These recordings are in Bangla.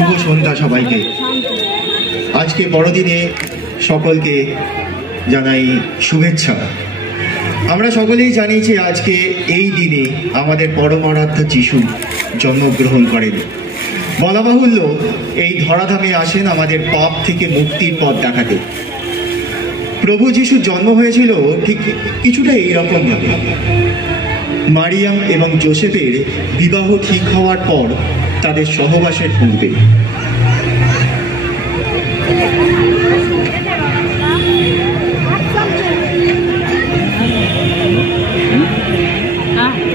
শুভ সন্ধ্যা সবাইকে। আজকে বড়দিনে সকলকে জানাই শুভেচ্ছা। আমরা সকলেই জানি যে আজকে এই দিনে আমাদের পরম আরাধ্য যিশু জন্মগ্রহণ করেন। বলা বাহুল্য, এই ধরাধামে আসেন আমাদের পাপ থেকে মুক্তির পথ দেখাতে। প্রভু যিশুর জন্ম হয়েছিল ঠিক কিছুটা এইরকম ভাবে। মারিয়াম এবং যোসেফের বিবাহ ঠিক হওয়ার পর তাদের সহবাসের পূর্বে।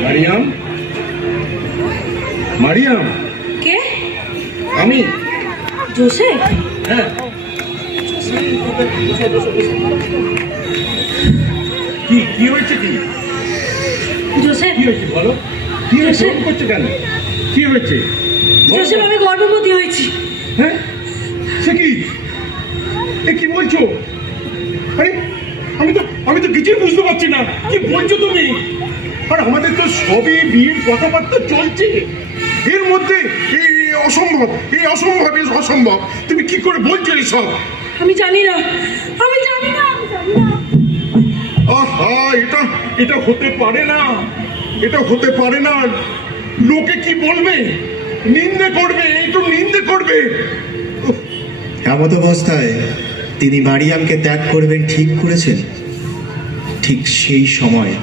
মারিয়াম, মারিয়াম কে? আমি জোসেফ। হ্যাঁ, কি কি হয়েছে? কি জোসেফ, কি হয়েছে বলো? কি হয়েছে? করছো কেন? কি হয়েছে? জোসেফ, আমি গর্ভবতী হয়েছি। হ্যাঁ, সে কি? এ কি বলছো? আরে আমি তো কিছুই বুঝতে পারছি না। কি বলছো তুমি? আর আমাদের তো সবই বিয়ের কথাবার্তা চলছে, এর মধ্যে এই অসম্ভব, এই অসম্ভব, এই অসম্ভব। তুমি কি করে বলছো এইসব? আমি জানি না, আমি জানি না। আহা, এটা হতে পারে না, এটা হতে পারে না। লোকে কি বলবে? নিন্দে করবে, একটু নিন্দে করবে। এমত অবস্থায় তিনি মারিয়ামকে ত্যাগ করবেন ঠিক করেছেন। ঠিক সেই সময়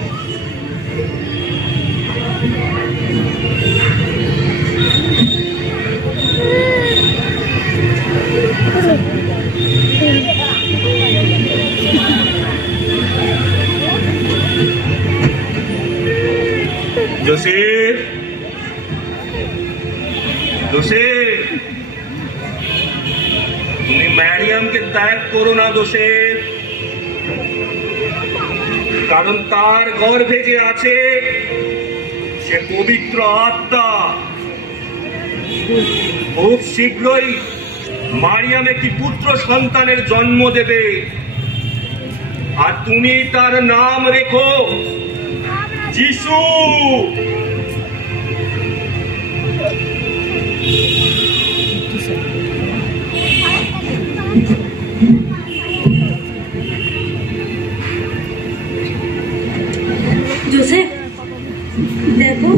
জোসেফ, জোসেফ, তুমি মারিয়ামকে ত্যাগ করো না জোসেফ, কারণ তার গর্ভে যে আছে সে পবিত্র আত্মা। খুব শীঘ্রই মারিয়াম একটি পুত্র সন্তানের জন্ম দেবে, আর তুমি তার নাম রেখো যিশু। জোসেফ, দেখো,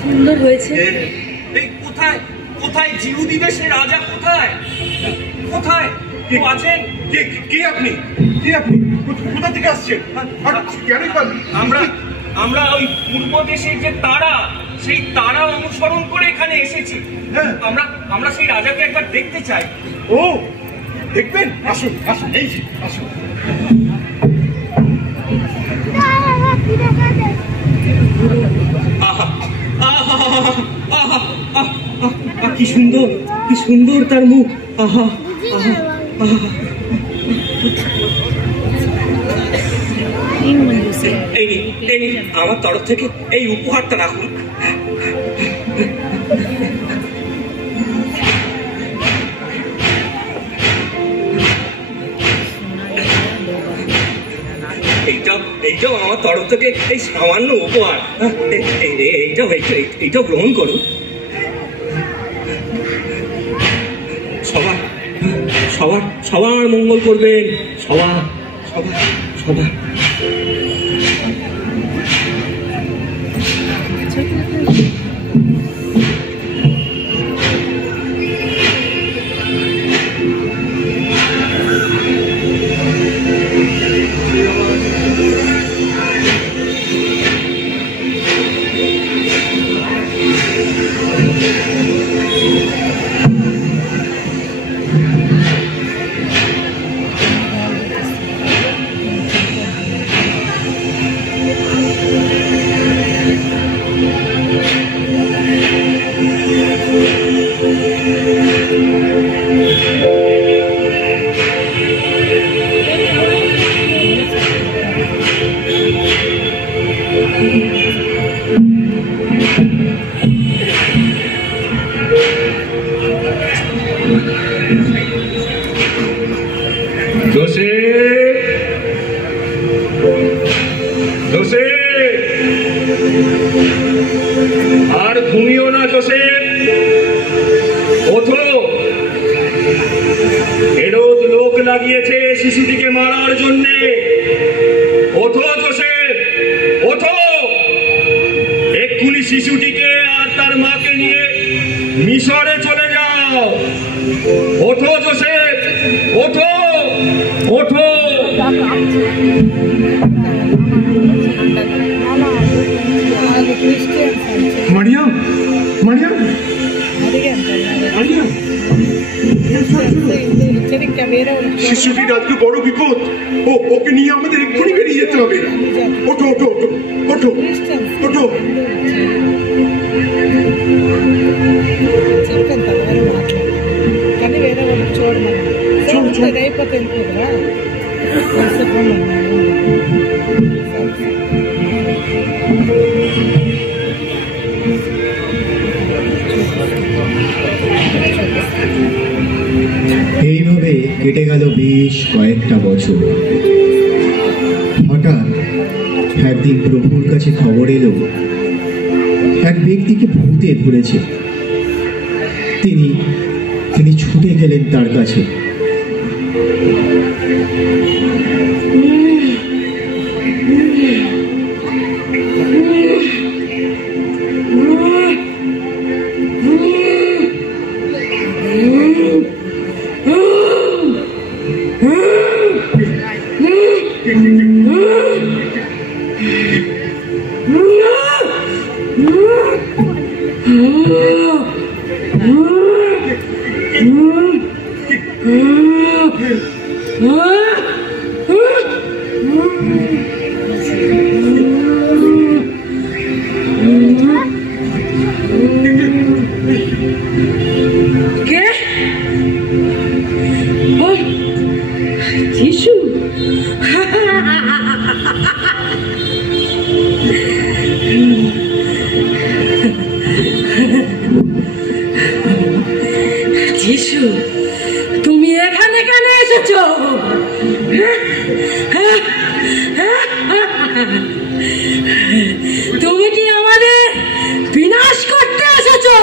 সুন্দর হয়েছে। কোথায় কোথায় জিহুদি দেশের রাজা? কোথায় কোথায় কেউ আছেন? কে আপনি? কে আপনি? কোথা থেকে আসছেন? আমরা ওই পূর্ব দেশের যে তারা, সেই তারা অনুসরণ করে এখানে এসেছি। হ্যাঁ, আমরা সেই রাজাকে একবার দেখতে চাই। ও, দেখবেন? আসুন আসুন, এই যে আসুন। আহা আহা আহা আহা, কি সুন্দর, কি সুন্দর তার মুখ। আহা আহা আহা। এই আমার তরফ থেকে এই উপহারটা রাখুন। এইটাও আমার তরফ থেকে এই সামান্য উপহার। এইটাও গ্রহণ করুন। সবার মঙ্গল করবেন, সবার সবার সবার। জোসেফ, জোসেফ, আর ঘুমিও না জোসেফ, ওঠো। হেরোদ লোক লাগিয়েছে শিশুটিকে মারার জন্যে। ওঠো জোসেফ, ওঠো। এক্ষুনি শিশুটিকে আর তার মাকে নিয়ে মিশরে চলে যাও। ওঠো জোসেফ, ওঠো, ওঠো। মারিয়াম, মারিয়াম, মারিয়াম, শিশুটির আজকে বড় বিপদ। ওকে নিয়ে আমাদের এক্ষুনি বেরিয়ে যেতে হবে। ওঠো, ওঠো, ওঠো, ওঠো, ওঠো। కానీ వేరే వాళ్ళకి చూడమని అయిపోతే వెళ్ళిపోదురా এইভাবে কেটে গেল বেশ কয়েকটা বছর। হঠাৎ একদিন প্রভুর কাছে খবর এলো এক ব্যক্তিকে ভূতে ধরেছে। তিনি ছুটে গেলেন তার কাছে। যিশু, তুমি এখানে কেন এসেছো? তুমি কি আমাদের বিনাশ করতে এসেছো?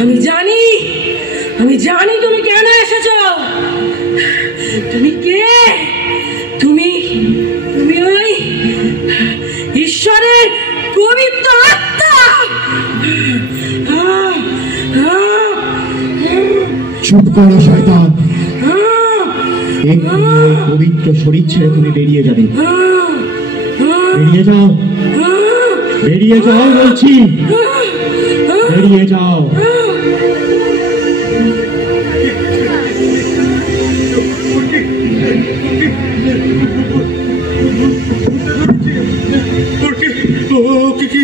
আমি জানি তুমি কেন এসেছো। তুমি কে? তুমি ওই ঈশ্বরের পবিত্র আত্মা। চুপ করো শয়তান। এক্ষুনি ওই পবিত্র শরীর ছেড়ে তুমি বেরিয়ে যাবে। বেরিয়ে যাও, বেরিয়ে যাও বলছি, বেরিয়ে যাও। ওকে কি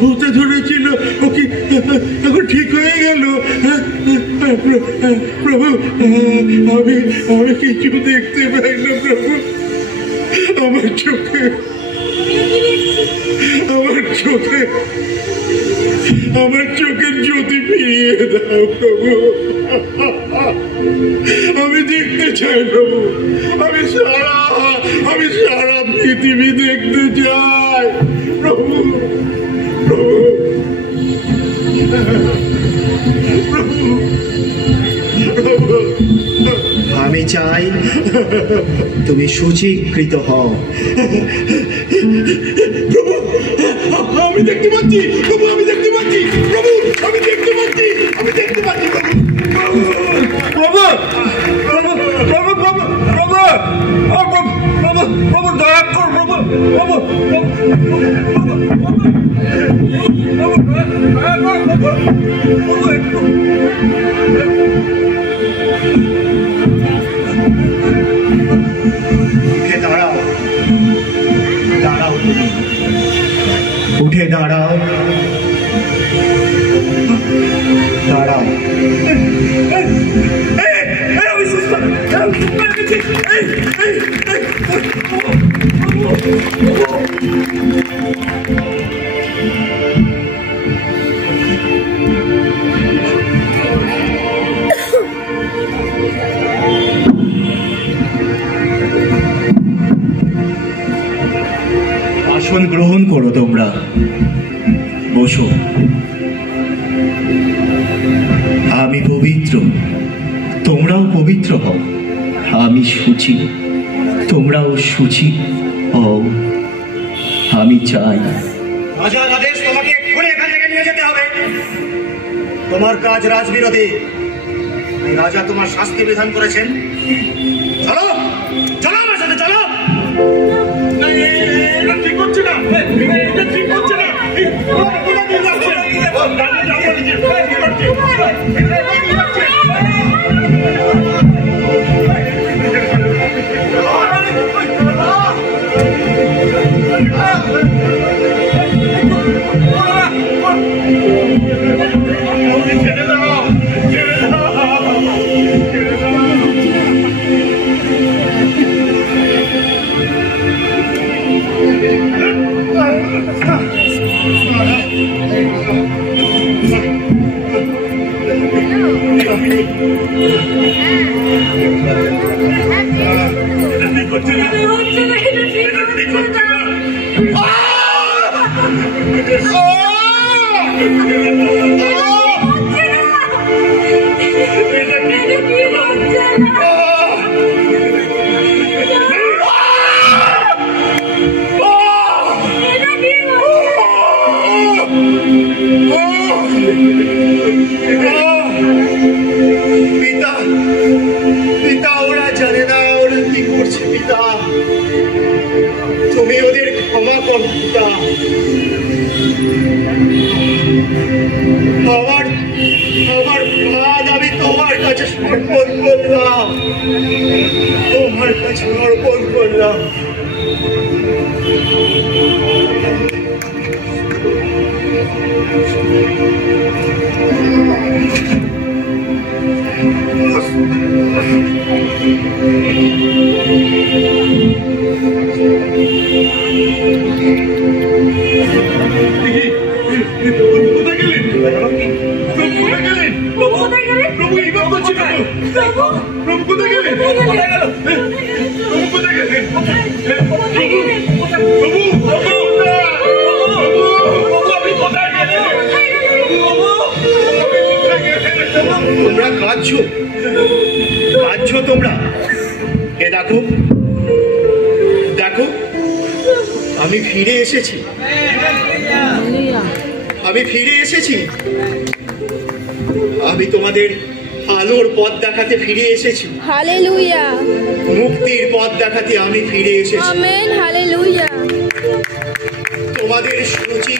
ভূতে ধরেছিল? ওকে এখন ঠিক হয়ে গেল? প্রভু, আমি কিছু দেখতে পাই না প্রভু। আমার চোখের জ্যোতি ফিরিয়ে দাও প্রভু। আমি দেখতে চাই প্রভু। আমি সারা পৃথিবী দেখতে চাই প্রভু। আমি চাই তুমি সূচীকৃত হও। প্রভু, আমি দেখতে পাচ্ছি প্রভু, আমি দেখতে পাচ্ছি প্রভু, আমি দেখতে পাচ্ছি, আমি দেখতে পাচ্ছি প্রভু। প্রভু, প্রভু, প্রভু, প্রভু, প্রভু, প্রভু, প্রভু, দয়া কর প্রভু, প্রভু, উঠে দাঁড়াও, দাঁড়াও। বসো। আমি পবিত্র, তোমরাও পবিত্র হও। আমি শুচি, তোমরাও শুচি হও। আমি চাই। রাজার আদেশ, তোমাকে এক্ষুনি এখান থেকে নিয়ে যেতে হবে। তোমার কাজ রাজবিরোধী, তাই রাজা তোমার শাস্তি বিধান করেছেন। চলো চলো আমার সাথে চলো। এটা ঠিক হচ্ছে না, এটা ঠিক হচ্ছে না। কোথা দিয়ে যাচ্ছে? ছেড়ে দাও, ছেড়ে দাও, ছেড়ে দাও। ঠিক হচ্ছে না, হচ্ছে না, এটা ঠিক ঠিক হচ্ছে হচ্ছে না। না। এটা ঠিক হচ্ছে না। এটা ঠিক পিতা, পিতা, ওরা জানে না ওরা কি করছে। পিতা, তুমি ওদের ক্ষমা করো। পিতা, আমার আমার প্রাণ আমি তোমার কাছে সমর্পণ করলাম, তোমার কাছে অর্পণ করলাম। কোথায় গেলেন? কোথায় গেলেন? কোথায় গেলেন? প্রভু এইবার করছে কেন? প্রভু, প্রভু কোথায় গেলেন? কোথায় গেল? প্রভু কোথায় গেলেন? কোথায় গেলেন? প্রভু, প্রভু, প্রভু, আপনি কোথায় গেলেন? প্রভু, আপনি কোথায় গেলেন? তোমরা কাঁদছো, কাঁদছো তোমরা। এ দেখো, দেখো, আমি ফিরে এসেছি, আমি ফিরে এসেছি। আমি তোমাদের আলোর পথ দেখাতে ফিরে এসেছি, হালেলুয়া, মুক্তির পথ দেখাতে আমি ফিরে এসেছি। Amen, hallelujah. তোমাদের সুচি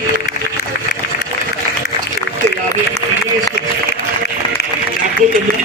করতে আমি ফিরে এসেছি। দেখো তোমরা,